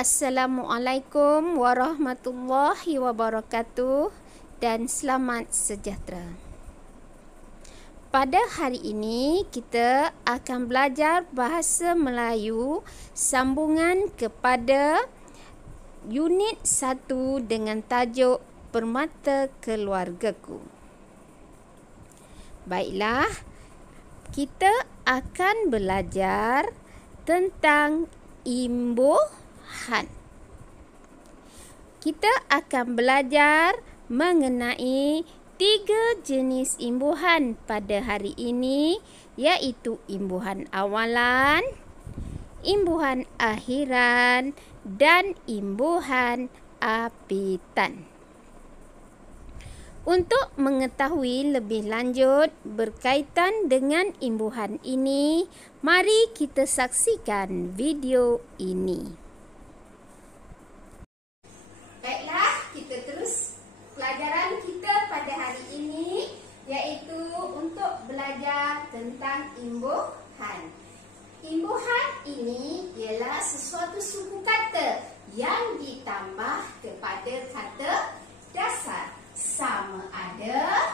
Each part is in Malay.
Assalamualaikum warahmatullahi wabarakatuh dan selamat sejahtera. Pada hari ini kita akan belajar bahasa Melayu sambungan kepada unit 1 dengan tajuk Permata Keluargaku. Baiklah, kita akan belajar tentang imbuhan. Kita akan belajar mengenai 3 jenis imbuhan pada hari ini, iaitu imbuhan awalan, imbuhan akhiran dan imbuhan apitan. Untuk mengetahui lebih lanjut berkaitan dengan imbuhan ini, mari kita saksikan video ini. Baiklah, kita terus pelajaran kita pada hari ini, iaitu untuk belajar tentang imbuhan. Imbuhan ini ialah sesuatu suku kata yang ditambah kepada kata dasar, sama ada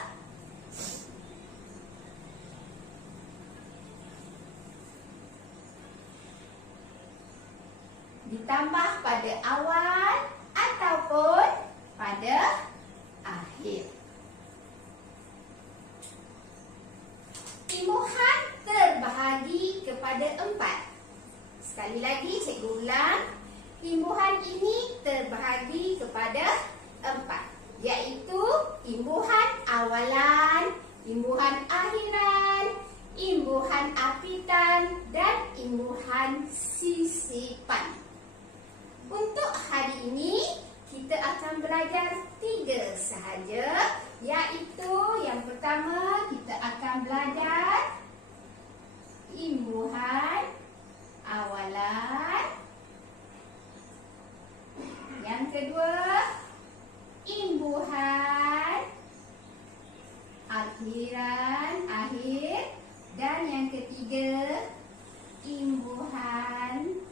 ditambah pada awal ataupun pada akhir. Imbuhan terbahagi kepada 4. Sekali lagi cikgu ulang. Imbuhan ini terbahagi kepada 4, iaitu imbuhan awalan, imbuhan akhiran, imbuhan apitan dan imbuhan sisipan. Untuk hari ini kita akan belajar 3 sahaja, iaitu yang pertama kita akan belajar imbuhan awalan, yang kedua imbuhan akhir, dan yang ketiga imbuhan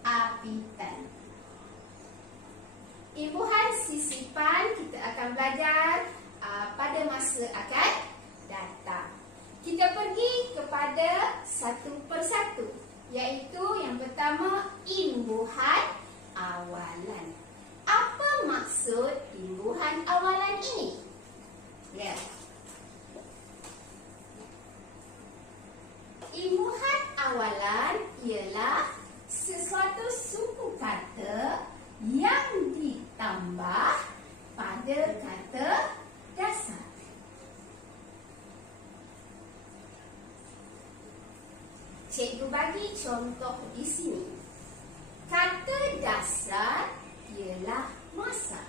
apitan. Imbuhan sisipan kita akan belajar pada masa akan datang. Kita pergi kepada satu persatu, iaitu yang pertama imbuhan awalan. Apa maksud imbuhan awalan ini? Ya. Imbuhan awalan ialah sesuatu suku kata yang ditambah pada kata dasar. Cikgu bagi contoh di sini. Kata dasar ialah masa.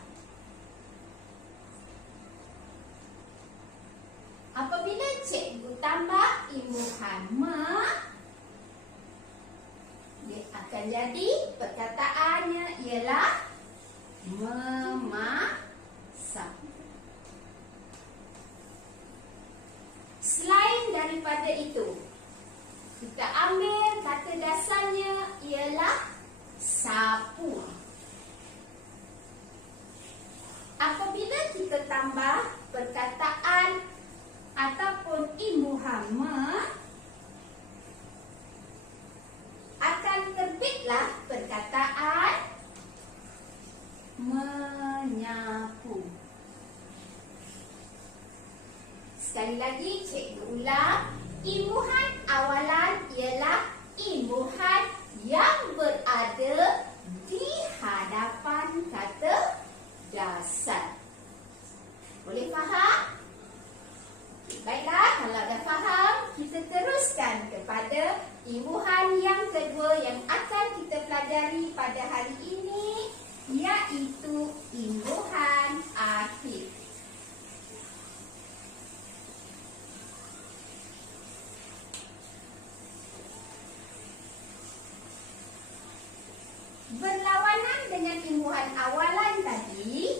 Apabila cikgu tambah imbuhan ma, dia akan jadi perkataannya ialah memasak. Selain daripada itu, kita ambil kata dasarnya ialah sapu. Apabila kita tambah perkataan ataupun imbuhan ma, akan terbitlah perkataan menyapu. Sekali lagi cikgu ulang. Imbuhan awalan ialah imbuhan yang berada di hadapan kata dasar. Boleh faham? Baiklah, kalau dah faham, kita teruskan kepada imbuhan yang kedua yang akan kita pelajari pada hari ini, iaitu imbuhan akhir. Berlawanan dengan imbuhan awalan tadi,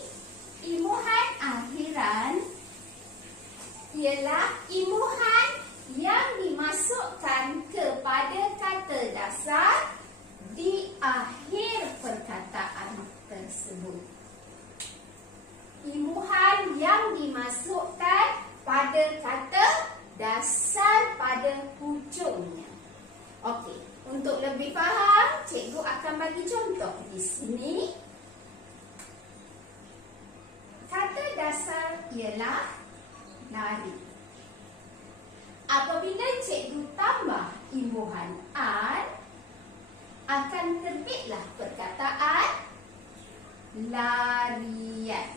ialah lari. Apabila cikgu tambah imbuhan an, akan terbitlah perkataan larian.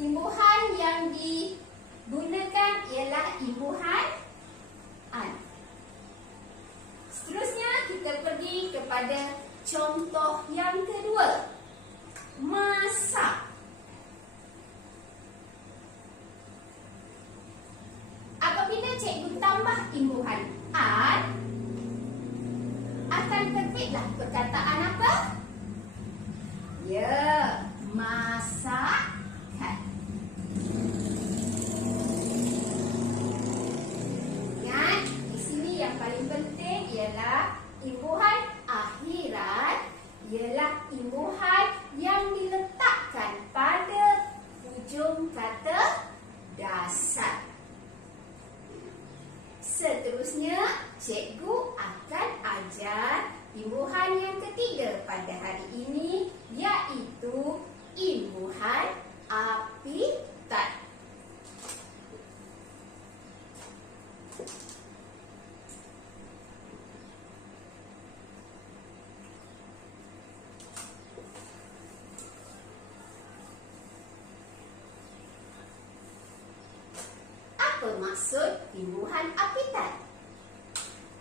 Imbuhan yang digunakan ialah imbuhan an. Seterusnya kita pergi kepada contoh yang kedua. Masak. Apabila cikgu tambah imbuhan an, akan terbitlah perkataan apa? Ya, masakan. Ingat, di sini yang paling penting ialah imbuhan akhiran ialah imbuhan yang diletakkan pada hujung kata dasar. Seterusnya, cikgu akan ajar imbuhan yang ketiga pada hari ini, iaitu imbuhan apitan. Apa maksud imbuhan apitan?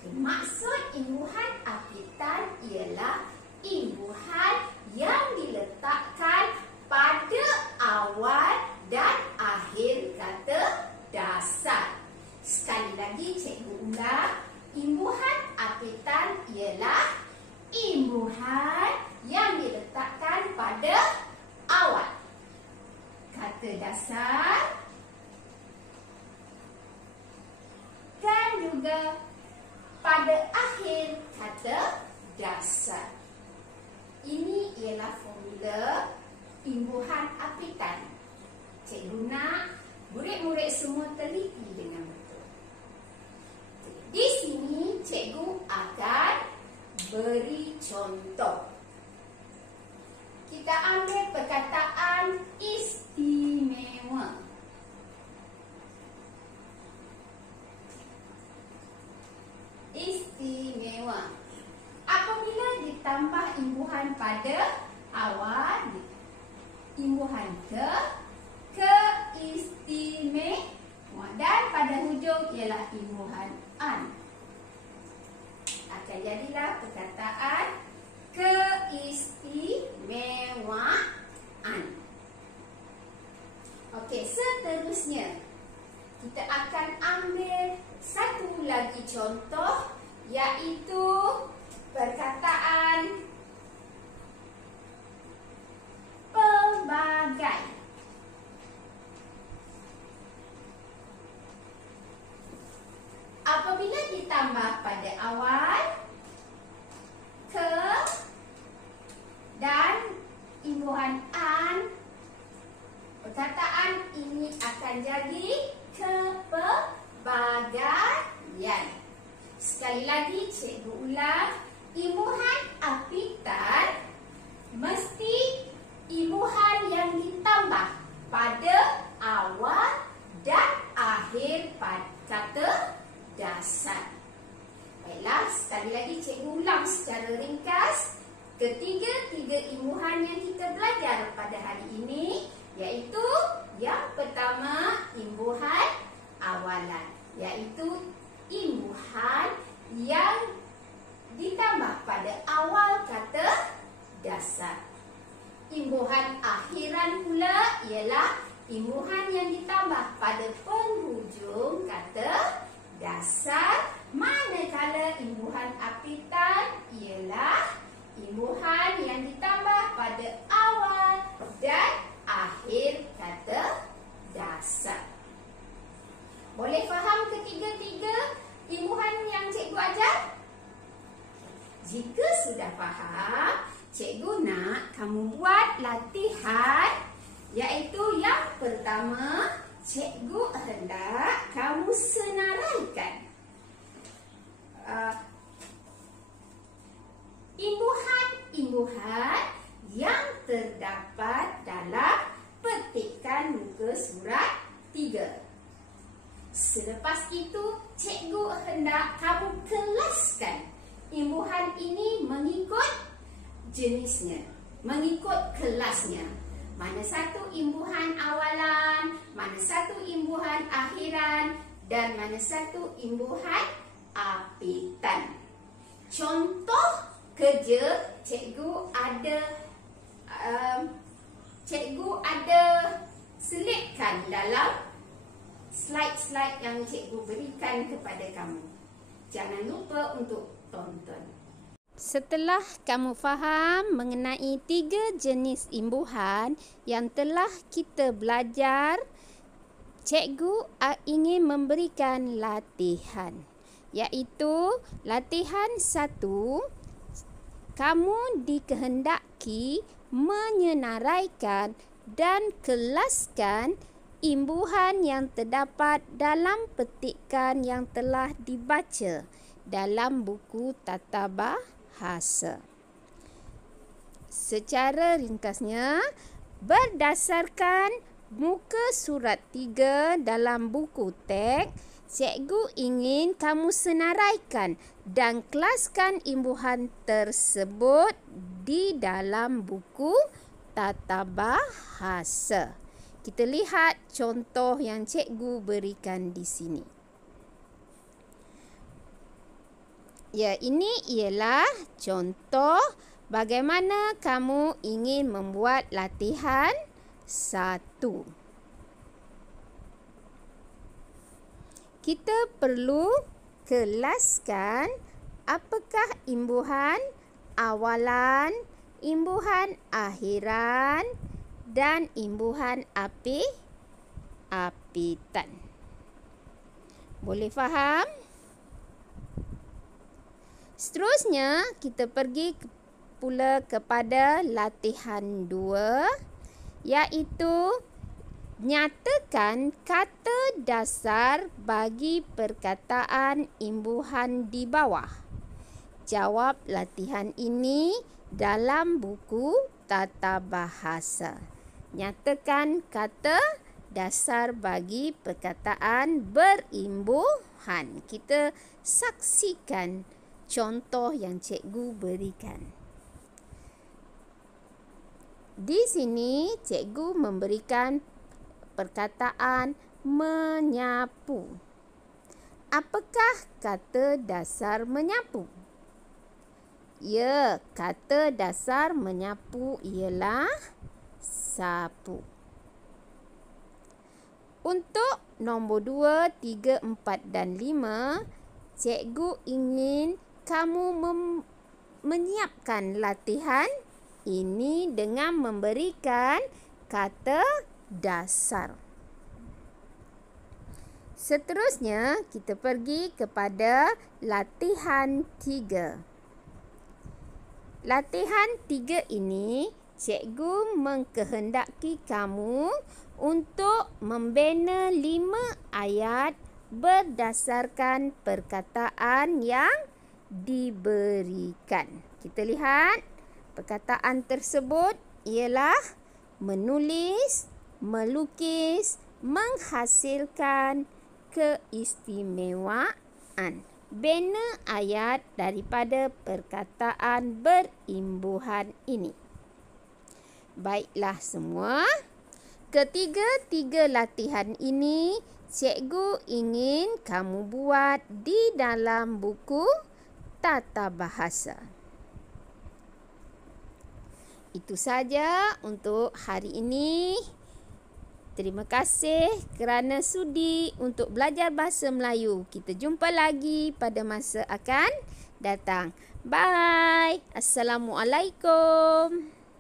Maksud imbuhan apitan ialah imbuhan yang diletakkan pada awal dan akhir kata dasar. Sekali lagi cikgu ulang, imbuhan apitan ialah imbuhan yang diletakkan pada awal kata dasar dan juga pada akhir kata dasar. Ini ialah formula imbuhan apitan. Cikgu nak murid-murid semua teliti dengan betul. Di sini cikgu akan beri contoh. Kita ambil perkataan istimewa. Istimewa. Apabila ditambah imbuhan pada awal, imbuhan keistimewa, dan pada hujung ialah imbuhan an, akan jadilah perkataan keistimewaan. Okey, seterusnya kita akan ambil satu lagi contoh, iaitu perkataan pelbagai. Apabila ditambah pada awal ke dan imbuhan an, perkataan ini akan jadi kepelbagaian. Sekali lagi cikgu ulang, imbuhan apitan mesti imbuhan yang ditambah pada awal dan akhir kata dasar. Baiklah, sekali lagi cikgu ulang secara ringkas ketiga-tiga imbuhan yang kita belajar pada hari ini, iaitu yang pertama imbuhan awalan, iaitu imbuhan yang ditambah pada awal kata dasar. Imbuhan akhiran pula ialah imbuhan yang ditambah pada penghujung kata dasar, manakala imbuhan apitan ialah imbuhan yang ditambah pada awal dan akhir kata dasar. Boleh faham ketiga-tiga imbuhan yang cikgu ajar? Jika sudah faham, cikgu nak kamu buat latihan, iaitu yang pertama, cikgu hendak kamu senaraikan imbuhan-imbuhan yang terdapat dalam jenisnya, mengikut kelasnya. Mana satu imbuhan awalan, mana satu imbuhan akhiran, dan mana satu imbuhan apitan. Contoh kerja cikgu ada selitkan dalam slide-slide yang cikgu berikan kepada kamu. Jangan lupa untuk tonton. Setelah kamu faham mengenai 3 jenis imbuhan yang telah kita belajar, cikgu ingin memberikan latihan, iaitu latihan 1. Kamu dikehendaki menyenaraikan dan kelaskan imbuhan yang terdapat dalam petikan yang telah dibaca dalam buku tata bahasa. Secara ringkasnya, berdasarkan muka surat 3 dalam buku teks, cikgu ingin kamu senaraikan dan kelaskan imbuhan tersebut di dalam buku tata bahasa. Kita lihat contoh yang cikgu berikan di sini. Ya, ini ialah contoh bagaimana kamu ingin membuat latihan 1. Kita perlu kelaskan apakah imbuhan awalan, imbuhan akhiran, dan imbuhan apitan. Boleh faham? Seterusnya, kita pergi pula kepada latihan 2, iaitu nyatakan kata dasar bagi perkataan imbuhan di bawah. Jawab latihan ini dalam buku tata bahasa. Nyatakan kata dasar bagi perkataan berimbuhan. Kita saksikan contoh yang cikgu berikan. Di sini cikgu memberikan perkataan menyapu. Apakah kata dasar menyapu? Ya, kata dasar menyapu ialah sapu. Untuk nombor 2, 3, 4 dan 5, cikgu ingin kamu menyiapkan latihan ini dengan memberikan kata dasar. Seterusnya, kita pergi kepada latihan 3. Latihan 3 ini, cikgu mengkehendaki kamu untuk membina 5 ayat berdasarkan perkataan yang diberikan. Kita lihat, perkataan tersebut ialah menulis, melukis, menghasilkan keistimewaan. Bina ayat daripada perkataan berimbuhan ini. Baiklah semua, ketiga-tiga latihan ini cikgu ingin kamu buat di dalam buku tata bahasa. Itu saja untuk hari ini. Terima kasih kerana sudi untuk belajar bahasa Melayu. Kita jumpa lagi pada masa akan datang. Bye. Assalamualaikum.